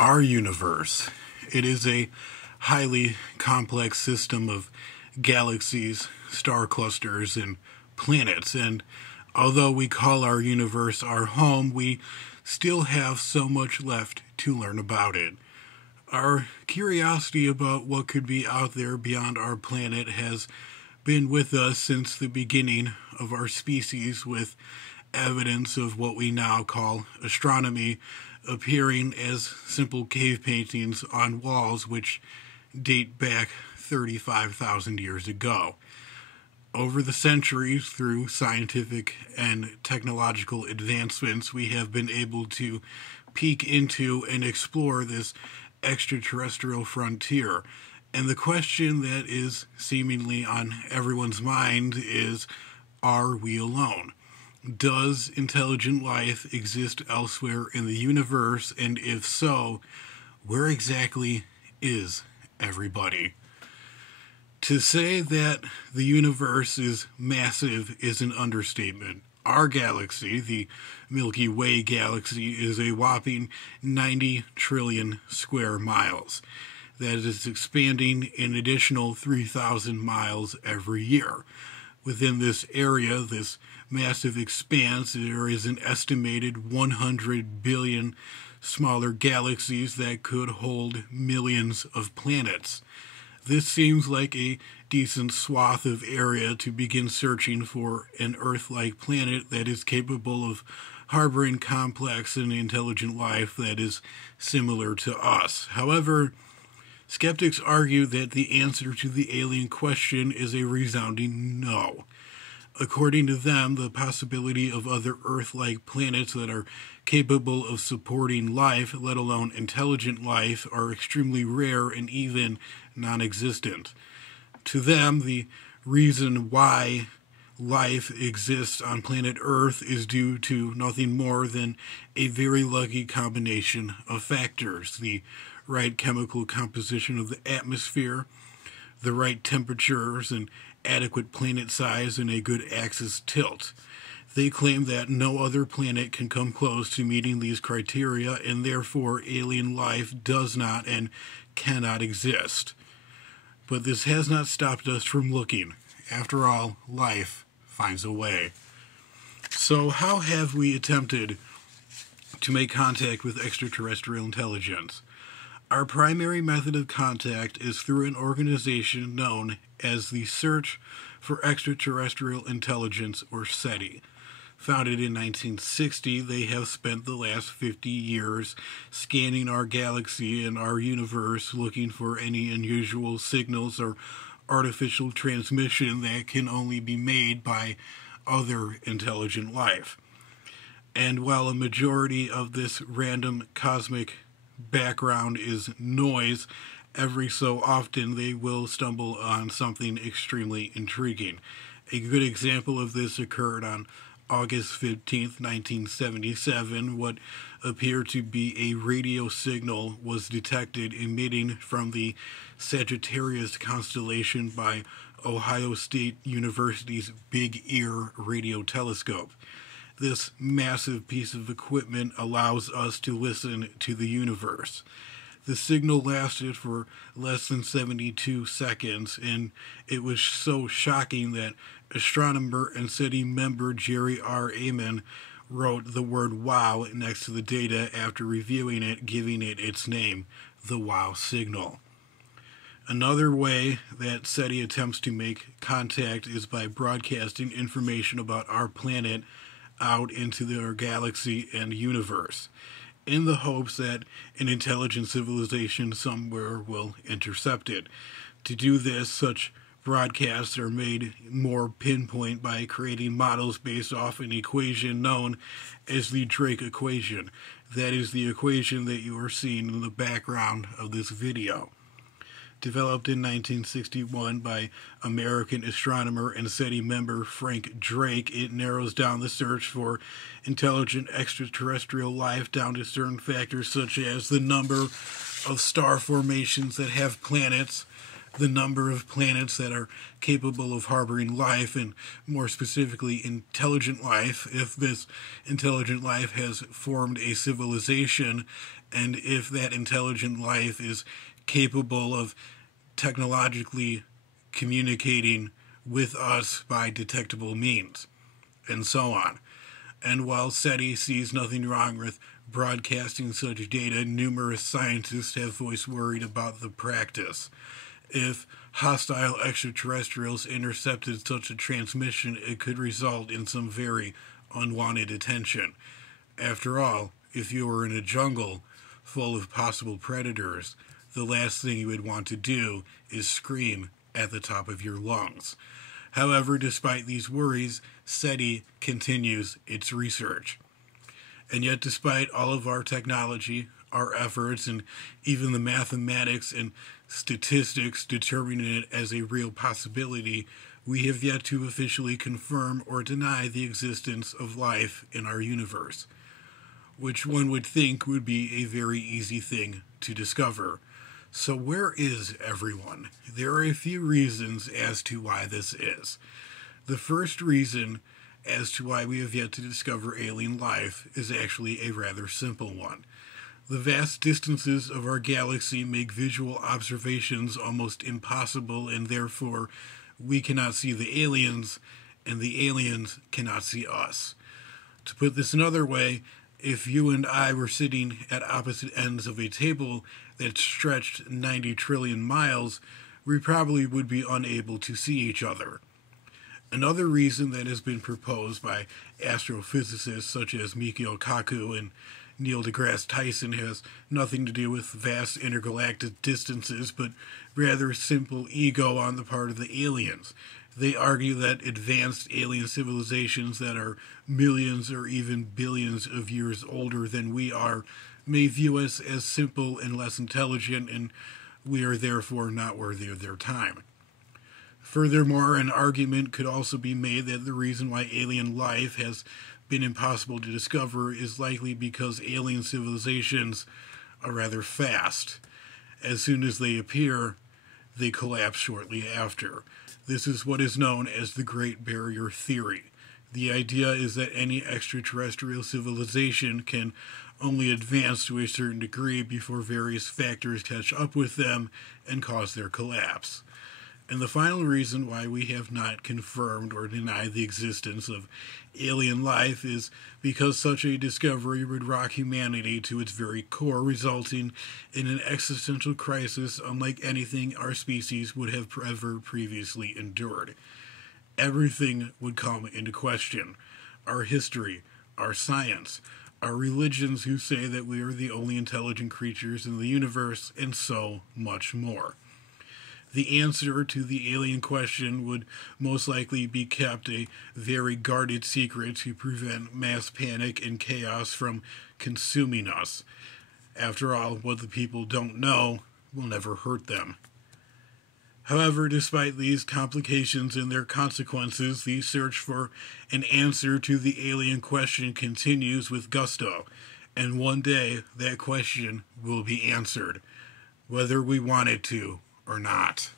Our universe. It is a highly complex system of galaxies, star clusters, and planets. And although we call our universe our home, we still have so much left to learn about it. Our curiosity about what could be out there beyond our planet has been with us since the beginning of our species, with evidence of what we now call astronomy appearing as simple cave paintings on walls which date back 35,000 years ago. Over the centuries, through scientific and technological advancements, we have been able to peek into and explore this extraterrestrial frontier. And the question that is seemingly on everyone's mind is, are we alone? Does intelligent life exist elsewhere in the universe? And if so, where exactly is everybody? To say that the universe is massive is an understatement. Our galaxy, the Milky Way galaxy, is a whopping 90 trillion square miles. That is expanding an additional 3,000 miles every year. Within this area, this massive expanse, there is an estimated 100 billion smaller galaxies that could hold millions of planets. This seems like a decent swath of area to begin searching for an Earth-like planet that is capable of harboring complex and intelligent life that is similar to us. However, skeptics argue that the answer to the alien question is a resounding no. According to them, the possibility of other Earth-like planets that are capable of supporting life, let alone intelligent life, are extremely rare and even non-existent. To them, the reason why life exists on planet Earth is due to nothing more than a very lucky combination of factors: the right chemical composition of the atmosphere, the right temperatures and adequate planet size, and a good axis tilt. They claim that no other planet can come close to meeting these criteria, and therefore alien life does not and cannot exist. But this has not stopped us from looking. After all, life finds a way. So how have we attempted to make contact with extraterrestrial intelligence? Our primary method of contact is through an organization known as the Search for Extraterrestrial Intelligence, or SETI. Founded in 1960, they have spent the last 50 years scanning our galaxy and our universe, looking for any unusual signals or artificial transmission that can only be made by other intelligent life. And while a majority of this random cosmic background is noise, every so often they will stumble on something extremely intriguing. A good example of this occurred on August 15th, 1977. What appeared to be a radio signal was detected emitting from the Sagittarius constellation by Ohio State University's Big Ear radio telescope. This massive piece of equipment allows us to listen to the universe. The signal lasted for less than 72 seconds, and it was so shocking that astronomer and SETI member Jerry R. Amen wrote the word "wow" next to the data after reviewing it, giving it its name, the WOW signal. Another way that SETI attempts to make contact is by broadcasting information about our planet out into our galaxy and universe, in the hopes that an intelligent civilization somewhere will intercept it. To do this, such broadcasts are made more pinpoint by creating models based off an equation known as the Drake equation. That is the equation that you are seeing in the background of this video. Developed in 1961 by American astronomer and SETI member Frank Drake, it narrows down the search for intelligent extraterrestrial life down to certain factors such as the number of star formations that have planets, the number of planets that are capable of harboring life, and more specifically, intelligent life, if this intelligent life has formed a civilization, and if that intelligent life is capable of technologically communicating with us by detectable means, and so on. And while SETI sees nothing wrong with broadcasting such data, numerous scientists have voiced worry about the practice. If hostile extraterrestrials intercepted such a transmission, it could result in some very unwanted attention. After all, if you were in a jungle full of possible predators, the last thing you would want to do is scream at the top of your lungs. However, despite these worries, SETI continues its research. And yet, despite all of our technology, our efforts, and even the mathematics and statistics determining it as a real possibility, we have yet to officially confirm or deny the existence of life in our universe, which one would think would be a very easy thing to discover. So where is everyone? There are a few reasons as to why this is. The first reason as to why we have yet to discover alien life is actually a rather simple one. The vast distances of our galaxy make visual observations almost impossible, and therefore we cannot see the aliens, and the aliens cannot see us. To put this another way, if you and I were sitting at opposite ends of a table that stretched 90 trillion miles, we probably would be unable to see each other. Another reason that has been proposed by astrophysicists such as Michio Kaku and Neil deGrasse Tyson has nothing to do with vast intergalactic distances, but rather simple ego on the part of the aliens. They argue that advanced alien civilizations that are millions or even billions of years older than we are may view us as simple and less intelligent, and we are therefore not worthy of their time. Furthermore, an argument could also be made that the reason why alien life has been impossible to discover is likely because alien civilizations are rather fast. As soon as they appear, they collapse shortly after. This is what is known as the Great Barrier Theory. The idea is that any extraterrestrial civilization can only advance to a certain degree before various factors catch up with them and cause their collapse. And the final reason why we have not confirmed or denied the existence of alien life is because such a discovery would rock humanity to its very core, resulting in an existential crisis unlike anything our species would have ever previously endured. Everything would come into question. Our history, our science, our religions who say that we are the only intelligent creatures in the universe, and so much more. The answer to the alien question would most likely be kept a very guarded secret to prevent mass panic and chaos from consuming us. After all, what the people don't know will never hurt them. However, despite these complications and their consequences, the search for an answer to the alien question continues with gusto, and one day that question will be answered, whether we want it to or not.